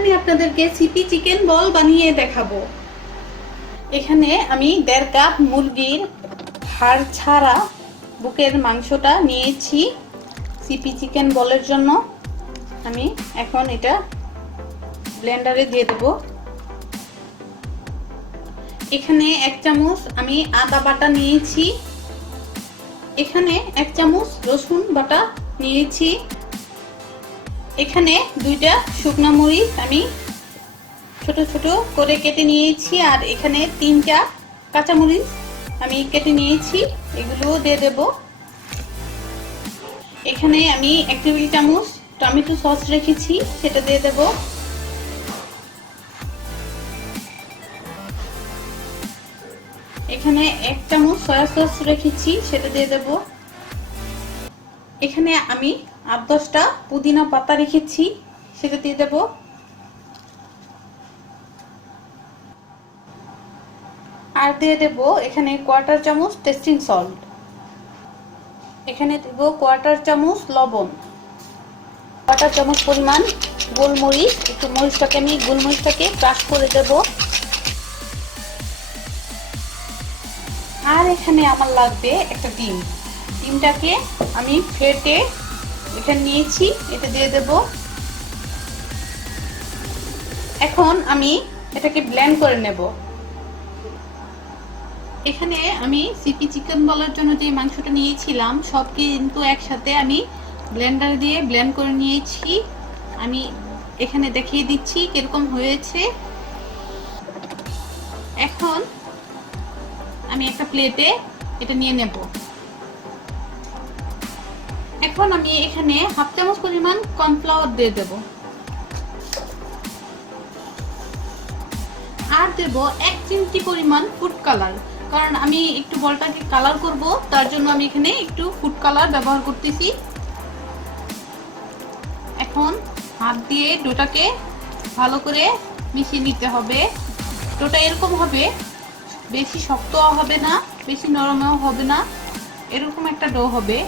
আমি আপনাদেরকে CP chicken বল বানিয়ে দেখাবো। এখানে আমি দেড় কাপ মুরগির হাড় ছাড়া বুকের মাংসটা নিয়েছি সিপি চিকেন বলের জন্য। আমি এখন এটা ব্লেন্ডারে দিয়ে দেব। এখানে এক চামচ আমি আদা বাটা নিয়েছি। এখানে এক চামচ রসুন বাটা নিয়েছি। এখানে দুইটা শুকনো মরিচ আমি ছোট ছোট করে কেটে নিয়েছি, আর এখানে তিনটা কাঁচামরিচ আমি কেটে নিয়েছি, এগুলো দিয়ে দেব। এখানে আমি এক টেবিল চামচ টমেটো সস রেখেছি, সেটা দিয়ে দেব। এখানে এক চামচ সয়া সস রেখেছি, সেটা দিয়ে দেব। এখানে আমি আট দশটা পুদিনা পাতা রেখেছি, সেটা দিয়ে দেব। আর দিয়ে দেব এখানে কোয়ার্টার চামচ টেস্টিং সল্ট। এখানে দেব কোয়ার্টার চামচ লবণ। কোয়ার্টার চামচ পরিমাণ গোলমরিচ, একটু মরিচটাকে আমি গোলমরিচটাকে ক্রাশ করে দেব। আর এখানে আমার লাগবে একটা ডিম। ডিমটাকে আমি ফেটে এখানে নিয়েছি, এটা দিয়ে দেব। এখন আমি এটাকে ব্লেন্ড করে নেব। এখানে আমি সিপি চিকেন বলার জন্য যে মাংসটা নিয়েছিলাম, সব কিন্তু একসাথে আমি ব্লেন্ডার দিয়ে ব্লেন্ড করে নিয়েছি। আমি এখানে দেখিয়ে দিচ্ছি কীরকম হয়েছে। এখন আমি একটা প্লেটে এটা নিয়ে নেব। এখন আমি এখানে হাফ চামচ পরিমাণ কর্নফ্লাওয়ার দিয়ে দেব। আর দেব এক চিমটি পরিমাণ ফুড কালার। কারণ আমি একটু বলটাকে কালার করব, তার জন্য আমি এখানে একটু ফুড কালার ব্যবহার করতেছি। এখন হাত দিয়ে ডোটাকে ভালো করে মিশিয়ে নিতে হবে। ডোটা এরকম হবে, বেশি শক্তও হবে না, বেশি নরমও হবে না, এরকম একটা ডো হবে।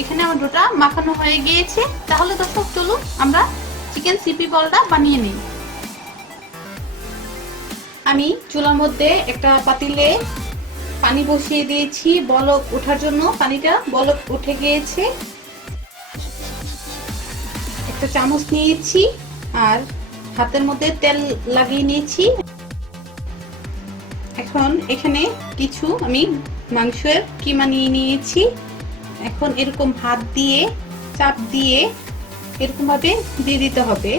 এখানে আমার ডোটা মাখানো হয়ে গিয়েছে। তাহলে দর্শক, চলুন আমরা চিকেন সিপি বলটা বানিয়ে নিই। আমি চুলার মধ্যে একটা পাতিলে পানি বসিয়ে দিয়েছি। বলক ওঠার জন্য পানিটা বলক উঠে গিয়েছে। একটা চামচ নিয়েছি আর হাতের মধ্যে তেল লাগিয়ে নিয়েছি। এখন এখানে কিছু আমি মাংসের কিমা নিয়ে নিয়েছি। এখন এরকম হাত দিয়ে, চাপ দিয়ে এরকম ভাবে দিয়ে দিতে হবে।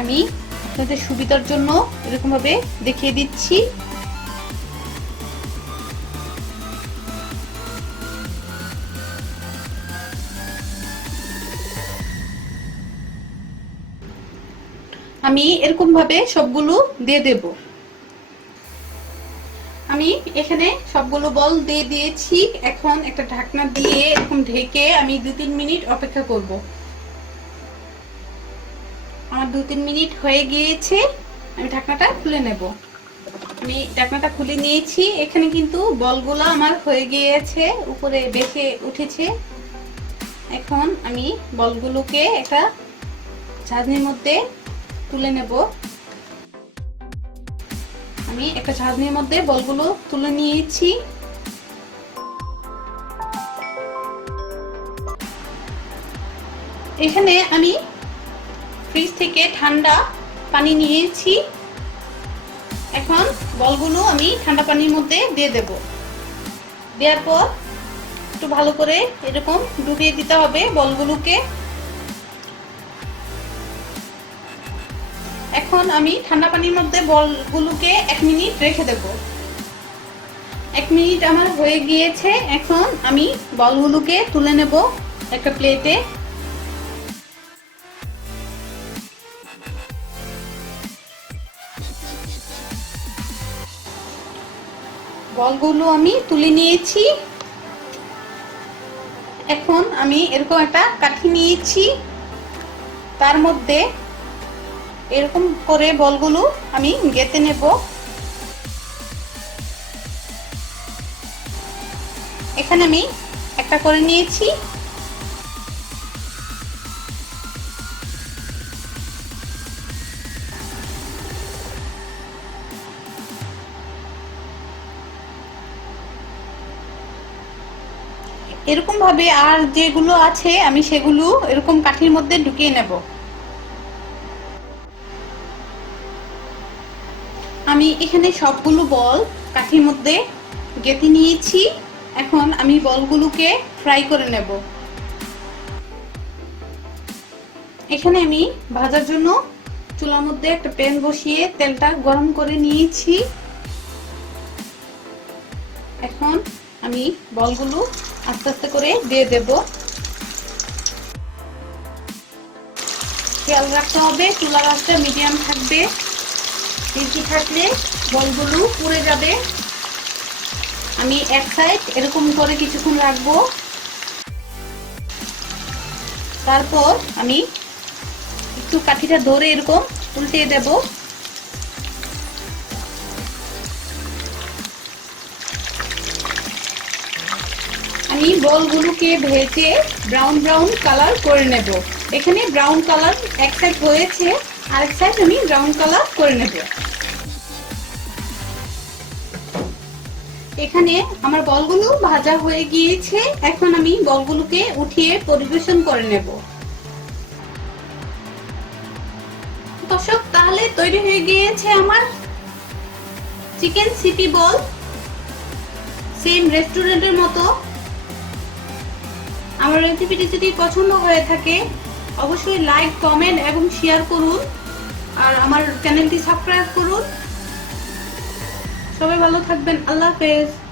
আমি আপনাদের সুবিধার জন্য এরকম ভাবে দেখিয়ে দিচ্ছি। আমি এরকম ভাবে সবগুলো দিয়ে দেব। এখানে সবগুলো বল দিয়ে দিয়েছি। এখন একটা ঢাকনা দিয়ে এরকম ঢেকে আমি দু তিন মিনিট অপেক্ষা করব। আমার দু তিন মিনিট হয়ে গিয়েছে, আমি ঢাকনাটা খুলে নেব। আমি ঢাকনাটা খুলে নিয়েছি। এখানে কিন্তু বলগুলো আমার হয়ে গিয়েছে, উপরে বেশে উঠেছে। এখন আমি বলগুলোকে একটা ঝাঁঝনির মধ্যে তুলে নেব। আমি একটা ঝাঁঝনির মধ্যে বলগুলো তুলে নিয়েছি। এখানে আমি ফ্রিজ থেকে ঠান্ডা পানি নিয়েছি। এখন বলগুলো আমি ঠান্ডা পানির মধ্যে দিয়ে দেব। দেওয়ার পর একটু ভালো করে এরকম ডুবিয়ে দিতে হবে বলগুলোকে। এখন আমি ঠান্ডা পানির মধ্যে বলগুলোকে এক মিনিট রেখে দেব। এক মিনিট আমার হয়ে গিয়েছে, এখন আমি বলগুলোকে তুলে নেব একটা প্লেটে। বলগুলো আমি তুলে নিয়েছি। এখন আমি এরকম একটা কাঠি নিয়েছি। তার মধ্যে এরকম করে বলগুলো আমি গেতে নেব। এখানে আমি একটা করে নিয়েছি। এরকম ভাবে আর যেগুলো আছে আমি সেগুলো এরকম কাঠির মধ্যে ঢুকিয়ে নেব। আমি এখানে সবগুলো বল কাঠির মধ্যে গেঁথে নিয়েছি। এখন আমি বলগুলোকে ফ্রাই করে নেব। এখানে আমি ভাজার জন্য চুলার মধ্যে একটা প্যান বসিয়ে তেলটা গরম করে নিয়েছি। এখন আমি বলগুলো আস্তে আস্তে করে দিয়ে দেব। খেয়াল রাখতে হবে, চুলার আঁচটা মিডিয়াম থাকবে। বেশি থাকলে বলগুলো পুড়ে যাবে। আমি এক সাইড এরকম করে কিছুক্ষণ রাখব। তারপর আমি একটু কাঠিটা ধরে এরকম উল্টিয়ে দেব। আমি বলগুলোকে ভেজে ব্রাউন ব্রাউন কালার করে নেব। এখানে ব্রাউন কালার এক সাইড হয়েছে আরেক সাইড আমি ব্রাউন কালার করে নেব। এখানে আমার বলগুলো ভাজা হয়ে গিয়েছে, এখন আমি বলগুলোকে উঠিয়ে পরিবেশন করে নেব। দর্শক, তাহলে তৈরি হয়ে গিয়েছে আমার চিকেন সিপি বল। সেম রেস্টুরেন্টের মতো। আমার রেসিপিটি যদি পছন্দ হয়ে থাকে অবশ্যই লাইক কমেন্ট এবং শেয়ার করুন। আর আমার চ্যানেলটি সাবস্ক্রাইব করুন। সবাই ভালো থাকবেন। আল্লাহ হাফেজ।